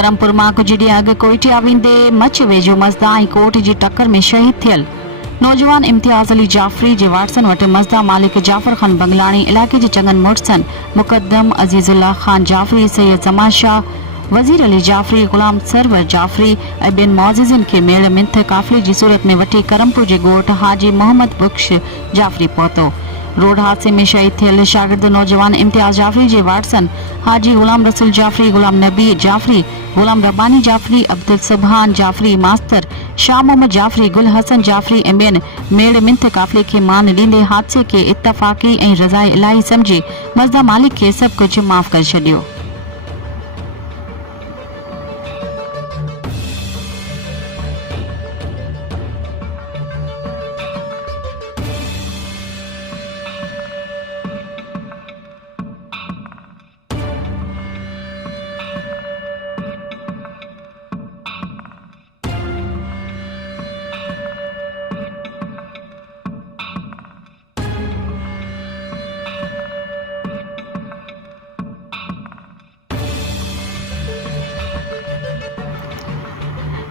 करमपुर मां कुछ ॾींहं अॻु कोइटिया वेंदे मच वेझो मज़दा ऐं कोर्ट जी टक्कर में शहीद थियल नौजवान इम्तियाज़ अली जाफ़री जे वाटसन वटि मज़दा मालिक जाफ़र ख़ान बंगलाणी इलाइक़े जे चङनि मुड़सनि मुक़दम अज़ीज़ुल्लाह ख़ान जाफ़री सैयद ज़मान शाह वज़ीर अली जाफ़री गुलाम सरवर जाफ़री ऐं ॿियनि मुआज़िज़नि खे मेड़ मिंथ काफ़िले जी सूरत में वठी करमपुर जे ॻोठ हाजी मोहम्मद बख्श जाफ़री पहुतो। रोड हादसे में शहीद थियल शागिर्द नौजवान इम्तियाज़ जाफ़री जे वाटसन हाजी गुलाम रसूल जाफ़री, गुलाम नबी जाफ़री, गुलाम रब्बानी जाफ़री, अब्दुल सुबहान जाफ़री मास्तर, शाह मोहम्मद जाफ़री, गुल हसन जाफ़री ऐं ॿियनि मेड़ मिंथ काफ़िले खे मान ॾींदे हादसे खे इत्तफ़ाक़ी ऐं रज़ाए इलाही सम्झी मज़दा मालिक खे सभु कुझु माफ़ करे छॾियो।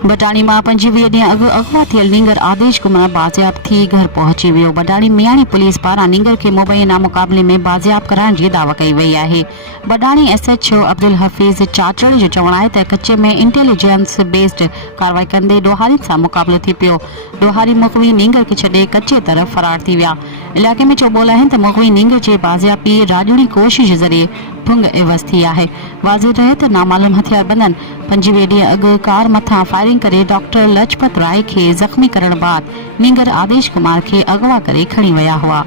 बटाणी मां 25 ॾींहं अॻु अगवा थियल नींगर आदेश कुमार बाज़ियाब थी घर पहुची वियो। बटाणी मियाणी पुलिस पारां नींगर खे मुबैना मुक़ाबले में बाज़ियाब कराइण जी दावा कई वई आहे। बटाणी SHO अब्दुल हफ़ीज़ चाचड़ जो चवणु आहे त कचे में इंटेलिजेंस बेस्ड कार्रवाई कंदे ॾोहारियुनि सां मुक़ाबलो थी पियो। ॾोहारी मुखवी नींगर खे छॾे कचे तरफ़ फरार थी विया। इलाइक़े में चौबोल आहिनि त मुखवी नींगर जे बाज़ियाबी राजूड़ी कोशिश ज़रिए भुंग एवज़ थी आहे। वाज़ेह रहे त नामालूम हथियार बंदन 25 ॾींहं अॻु कार मथां फायरिंग करे डॉक्टर लजपत राय खे ज़ख़्मी करण बाद नींगर आदेश कुमार खे अगवा करे खणी विया हुआ।